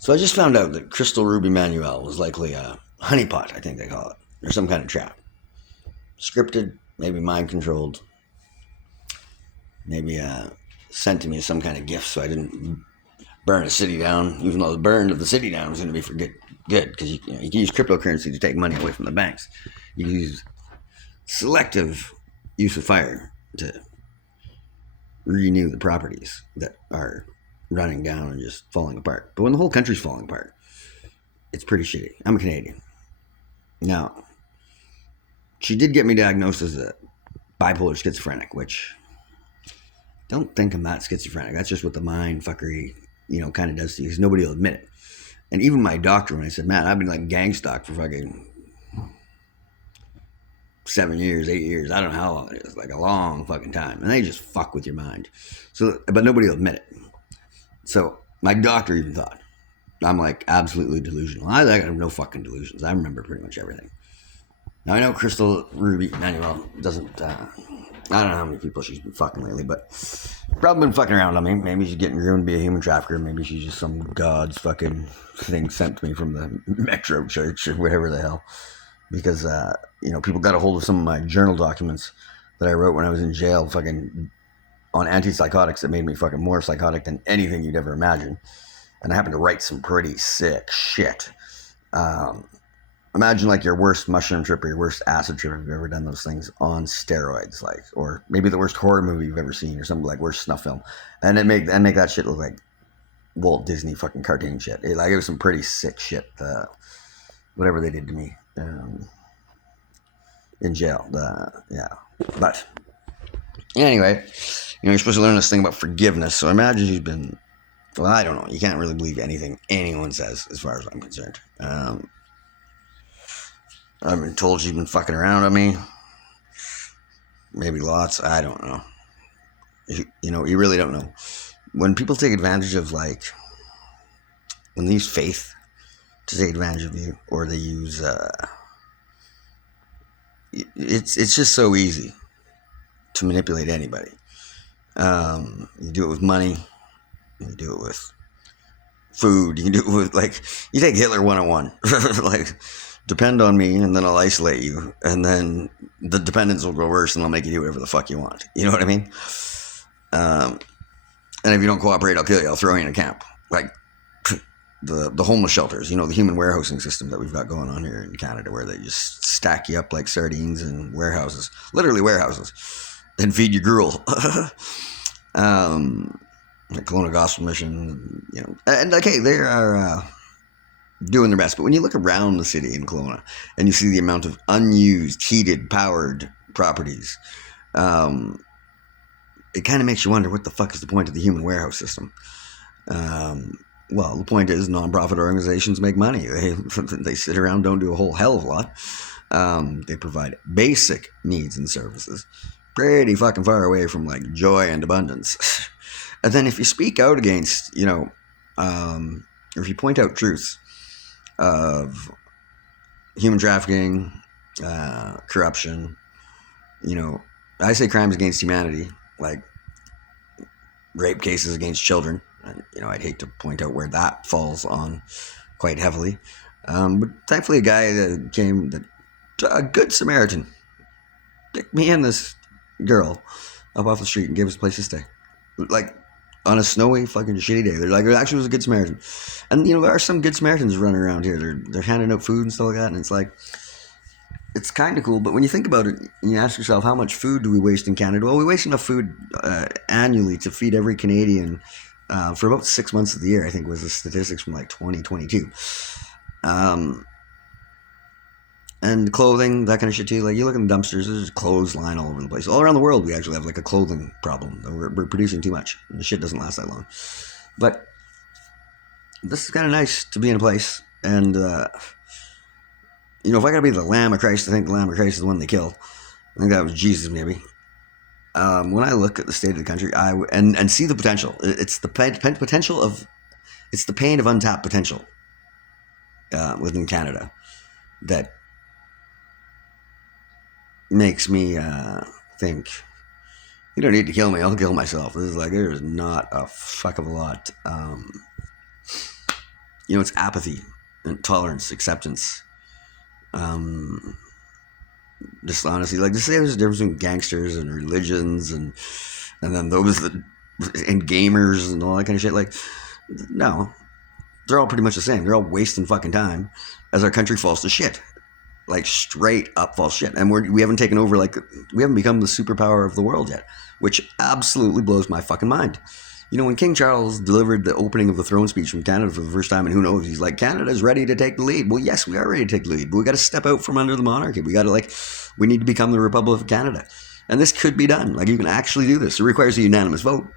So I just found out that Crystal Ruby Manuel was likely a honeypot, I think they call it, or some kind of trap. Scripted, maybe mind controlled, maybe sent to me as some kind of gift so I didn't burn a city down, even though the burn of the city down was going to be for good, because you can use cryptocurrency to take money away from the banks. You can use selective use of fire to renew the properties that are running down and just falling apart. But when the whole country's falling apart, it's pretty shitty. I'm a Canadian. Now, she did get me diagnosed as a bipolar schizophrenic, which don't think I'm not schizophrenic. That's just what the mind fuckery, kind of does to you, because nobody will admit it. And even my doctor, when I said, man, I've been like gang stalked for fucking 7 years, 8 years, I don't know how long it is, like a long fucking time. And they just fuck with your mind. So, but nobody will admit it. So my doctor even thought I'm like absolutely delusional. I have no fucking delusions. I remember pretty much everything. Now I know Crystal Ruby Manuel doesn't, I don't know how many people she's been fucking lately, but probably been fucking around on me. Maybe she's getting groomed to be a human trafficker. Maybe she's just some god's fucking thing sent to me from the Metro Church or whatever the hell. Because, people got a hold of some of my journal documents that I wrote when I was in jail, fucking on antipsychotics that made me fucking more psychotic than anything you'd ever imagine. And I happened to write some pretty sick shit. Imagine like your worst mushroom trip or your worst acid trip if you've ever done those things on steroids, like, or maybe the worst horror movie you've ever seen or something like worst snuff film. And then make that shit look like Walt Disney fucking cartoon shit. It was some pretty sick shit, whatever they did to me in jail. Yeah. But anyway, you're supposed to learn this thing about forgiveness. So imagine she's been, well, I don't know. You can't really believe anything anyone says as far as I'm concerned. I've been told she's been fucking around on me. Maybe lots. I don't know. You really don't know. When people take advantage of, like, when they use faith to take advantage of you, or they use, it's just so easy to manipulate anybody. You do it with money. You do it with food. You can do it with, like, you take Hitler 101. Like, depend on me and then I'll isolate you. And then the dependence will grow worse and I'll make you do whatever the fuck you want. You know what I mean? And if you don't cooperate, I'll kill you. I'll throw you in a camp. Like the homeless shelters, the human warehousing system that we've got going on here in Canada, where they just stack you up like sardines in warehouses, literally warehouses, and feed you gruel. The Kelowna Gospel Mission, and okay, they are doing their best. But when you look around the city in Kelowna and you see the amount of unused, heated, powered properties, it kind of makes you wonder what the fuck is the point of the human warehouse system. Well, the point is nonprofit organizations make money. They sit around, don't do a whole hell of a lot. They provide basic needs and services, pretty fucking far away from like joy and abundance. And then if you speak out against, or if you point out truths of human trafficking, corruption, I say crimes against humanity, like rape cases against children. I'd hate to point out where that falls on quite heavily. But thankfully a guy that came, a good Samaritan, picked me and this girl up off the street and gave us a place to stay. Like, on a snowy fucking shitty day. They're like, it actually was a good Samaritan. And, there are some good Samaritans running around here. They're handing out food and stuff like that. And it's like, it's kind of cool. But when you think about it, you ask yourself, how much food do we waste in Canada? Well, we waste enough food annually to feed every Canadian for about 6 months of the year, I think was the statistics from like 2022. And clothing, that kind of shit too. Like, you look in the dumpsters, there's clothes lying all over the place. All around the world, we actually have like a clothing problem. We're producing too much. And the shit doesn't last that long. But this is kind of nice to be in a place. And, if I gotta be the Lamb of Christ, I think the Lamb of Christ is the one they killed. I think that was Jesus, maybe. When I look at the state of the country, and see the potential. It's the potential of, it's the pain of untapped potential within Canada that makes me think, you don't need to kill me, I'll kill myself. This is like, there's not a fuck of a lot it's apathy and tolerance, acceptance, dishonesty. Like, to say there's a difference between gangsters and religions and then those that and gamers and all that kind of shit. Like, no, they're all pretty much the same. They're all wasting fucking time as our country falls to shit. Like, straight up false shit. And we haven't taken over, like, we haven't become the superpower of the world yet, which absolutely blows my fucking mind. When King Charles delivered the opening of the throne speech from Canada for the first time, and who knows, he's like, Canada's ready to take the lead. Well, yes, we are ready to take the lead, but we got to step out from under the monarchy. We need to become the Republic of Canada. And this could be done. Like, you can actually do this. It requires a unanimous vote.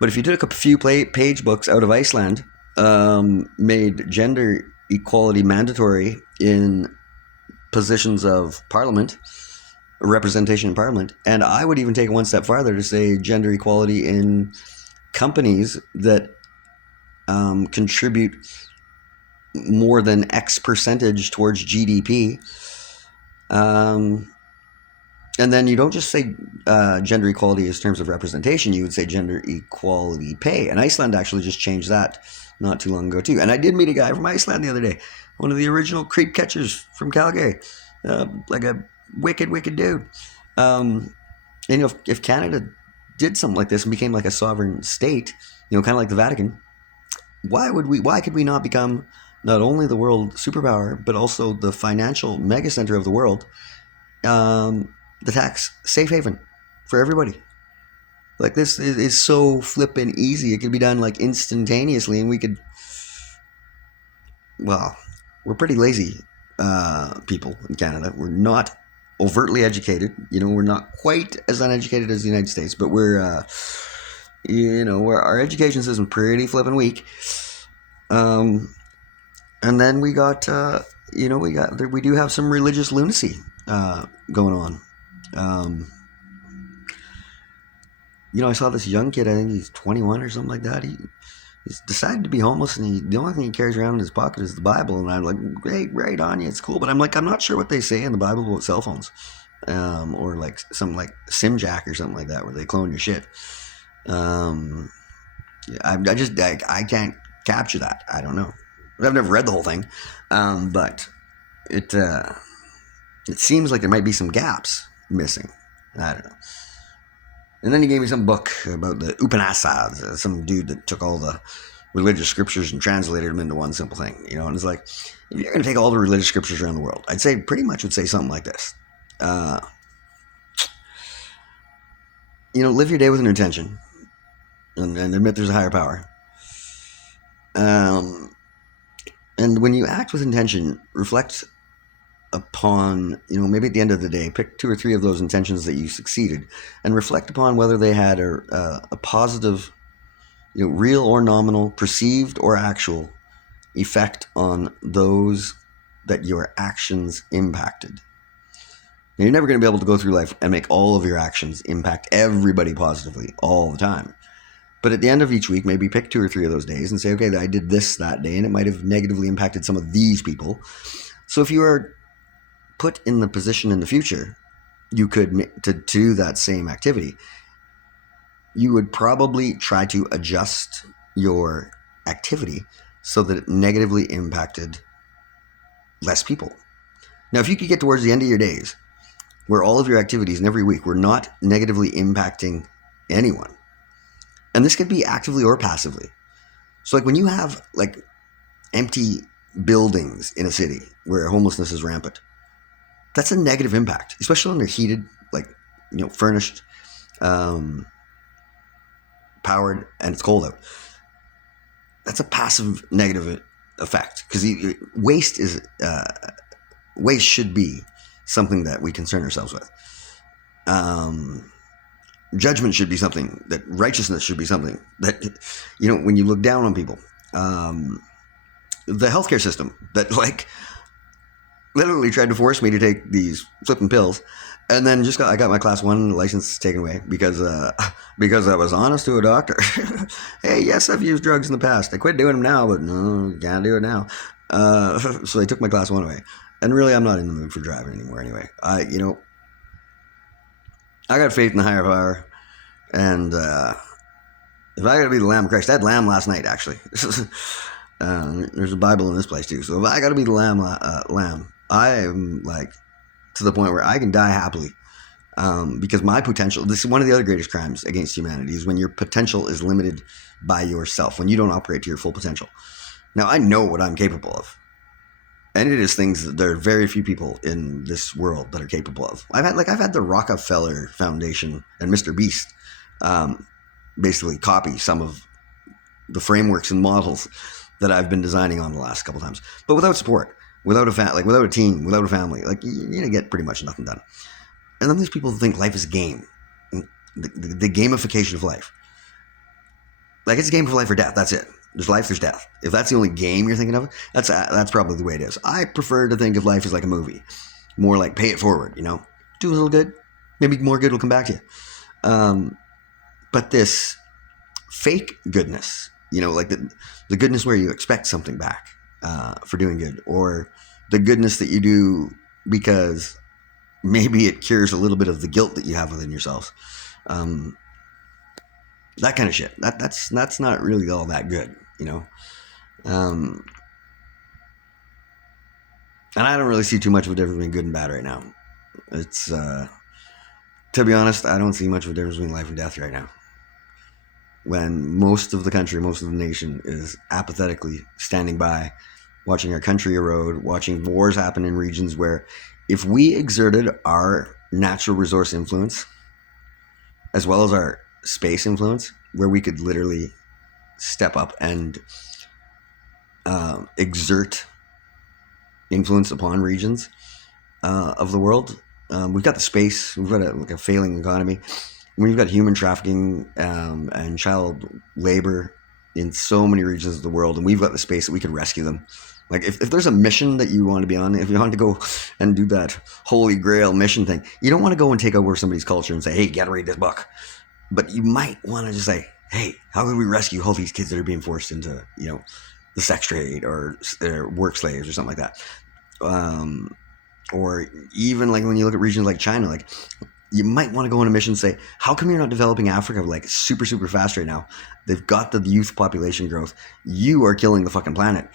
But if you took a few page books out of Iceland, made gender equality mandatory in positions of parliament, representation in parliament, and I would even take it one step farther to say gender equality in companies that contribute more than X percentage towards GDP. And then you don't just say gender equality as terms of representation, you would say gender equality pay. And Iceland actually just changed that not too long ago too. And I did meet a guy from Iceland the other day, one of the original creep catchers from Calgary, like a wicked dude. And if Canada did something like this and became like a sovereign state, kind of like the Vatican, why could we not become not only the world superpower, but also the financial megacenter of the world, the tax safe haven for everybody? Like, this is so flippin' easy. It could be done like instantaneously, and we could, well, we're pretty lazy people in Canada. We're not overtly educated. We're not quite as uneducated as the United States, but we're our education system pretty flippin' weak. And then we got we do have some religious lunacy going on. I saw this young kid, I think he's 21 or something like that. He's decided to be homeless, and the only thing he carries around in his pocket is the Bible. And I'm like, great, right on you, it's cool. But I'm not sure what they say in the Bible about cell phones, or like something like SimJack or something like that, where they clone your shit. I can't capture that. I don't know. I've never read the whole thing, but it seems like there might be some gaps missing. I don't know. And then he gave me some book about the Upanishads, some dude that took all the religious scriptures and translated them into one simple thing. And it's like, if you're going to take all the religious scriptures around the world, I'd say pretty much would say something like this. Live your day with an intention and admit there's a higher power. And when you act with intention, reflect upon, maybe at the end of the day, pick 2 or 3 of those intentions that you succeeded and reflect upon whether they had a positive, real or nominal, perceived or actual effect on those that your actions impacted. Now, you're never going to be able to go through life and make all of your actions impact everybody positively all the time. But at the end of each week, maybe pick 2 or 3 of those days and say, okay, I did this that day, and it might have negatively impacted some of these people. So if you are put in the position in the future, you could to do that same activity, you would probably try to adjust your activity so that it negatively impacted less people. Now, if you could get towards the end of your days where all of your activities in every week were not negatively impacting anyone, and this could be actively or passively. So like when you have like empty buildings in a city where homelessness is rampant, that's a negative impact, especially when they're heated, like, furnished, powered, and it's cold out. That's a passive negative effect, because waste should be something that we concern ourselves with. Judgment should be something that, righteousness should be something that, when you look down on people. The healthcare system that, like, literally tried to force me to take these flipping pills, and then I got my class 1 license taken away because I was honest to a doctor. Hey, yes, I've used drugs in the past. I quit doing them now, but no, can't do it now. So they took my class 1 away, and really, I'm not in the mood for driving anymore. Anyway, I got faith in the higher power, and if I got to be the Lamb of Christ, I had lamb last night actually. There's a Bible in this place too. So if I got to be the lamb, I am like to the point where I can die happily. Because my potential, this is one of the other greatest crimes against humanity, is when your potential is limited by yourself, when you don't operate to your full potential. Now, I know what I'm capable of. And it is things that there are very few people in this world that are capable of. I've had the Rockefeller Foundation and Mr. Beast basically copy some of the frameworks and models that I've been designing on the last couple times, but without support, without a team, without a family, like you're gonna get pretty much nothing done. And then there's people who think life is a game, the gamification of life. Like it's a game for life or death. That's it. There's life, there's death. If that's the only game you're thinking of, that's probably the way it is. I prefer to think of life as like a movie, more like pay it forward. Do a little good, maybe more good will come back to you. But this fake goodness, like the goodness where you expect something back for doing good, or the goodness that you do because maybe it cures a little bit of the guilt that you have within yourselves. That kind of shit. That's not really all that good, And I don't really see too much of a difference between good and bad right now. It's to be honest, I don't see much of a difference between life and death right now. When most of the country, most of the nation is apathetically standing by, watching our country erode, watching wars happen in regions where if we exerted our natural resource influence, as well as our space influence, where we could literally step up and exert influence upon regions of the world. We've got the space, we've got a failing economy, we've got human trafficking and child labor in so many regions of the world, and we've got the space that we could rescue them. Like if there's a mission that you want to be on, if you want to go and do that holy grail mission thing, you don't want to go and take over somebody's culture and say, hey, you got to read this book. But you might want to just say, hey, how can we rescue all these kids that are being forced into, the sex trade or work slaves or something like that. Or even like when you look at regions like China, like you might want to go on a mission and say, how come you're not developing Africa like super, super fast right now? They've got the youth population growth. You are killing the fucking planet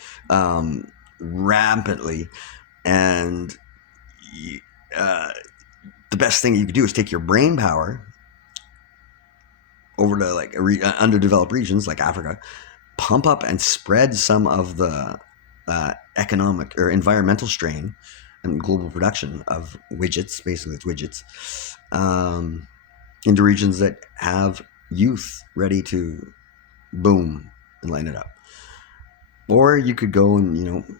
rampantly. And the best thing you could do is take your brain power over to like underdeveloped regions like Africa, pump up and spread some of the economic or environmental strain and global production of widgets, basically it's widgets, into regions that have youth ready to boom and line it up. Or you could go and,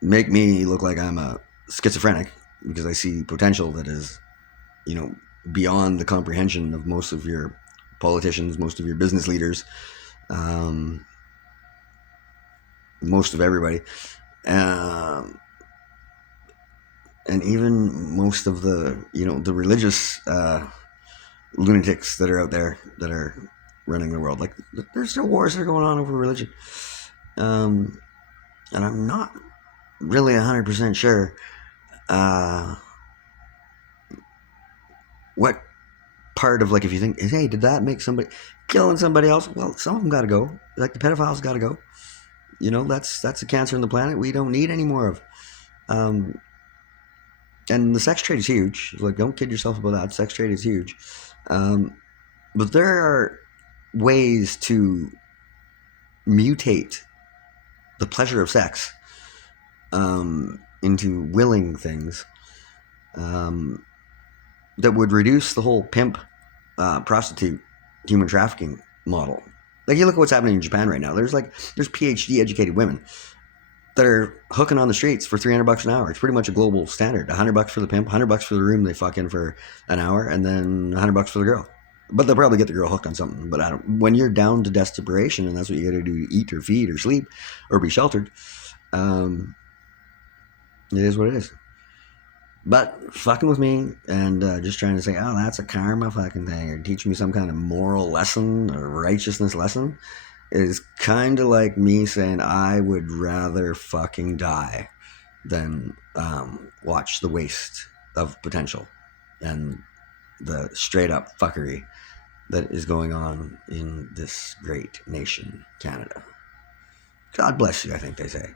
make me look like I'm a schizophrenic because I see potential that is, beyond the comprehension of most of your politicians, most of your business leaders, most of everybody, and even most of the, the religious lunatics that are out there that are running the world. Like there's still wars that are going on over religion. And I'm not really 100% sure what part of, like, if you think, hey, did that make somebody killing somebody else? Well, some of them got to go. Like the pedophiles got to go. That's a cancer in the planet we don't need any more of. And the sex trade is huge. Like, don't kid yourself about that. Sex trade is huge. But there are ways to mutate the pleasure of sex into willing things that would reduce the whole pimp, prostitute, human trafficking model. Like, you look at what's happening in Japan right now. There's PhD educated women that are hooking on the streets for $300 an hour. It's pretty much a global standard. $100 for the pimp, $100 for the room they fuck in for an hour, and then $100 for the girl. But they'll probably get the girl hooked on something. But when you're down to desperation, and that's what you got to do to eat or feed or sleep or be sheltered, it is what it is. But fucking with me and just trying to say, oh, that's a karma fucking thing, or teach me some kind of moral lesson or righteousness lesson, is kind of like me saying I would rather fucking die than watch the waste of potential and the straight up fuckery that is going on in this great nation, Canada. God bless you, I think they say.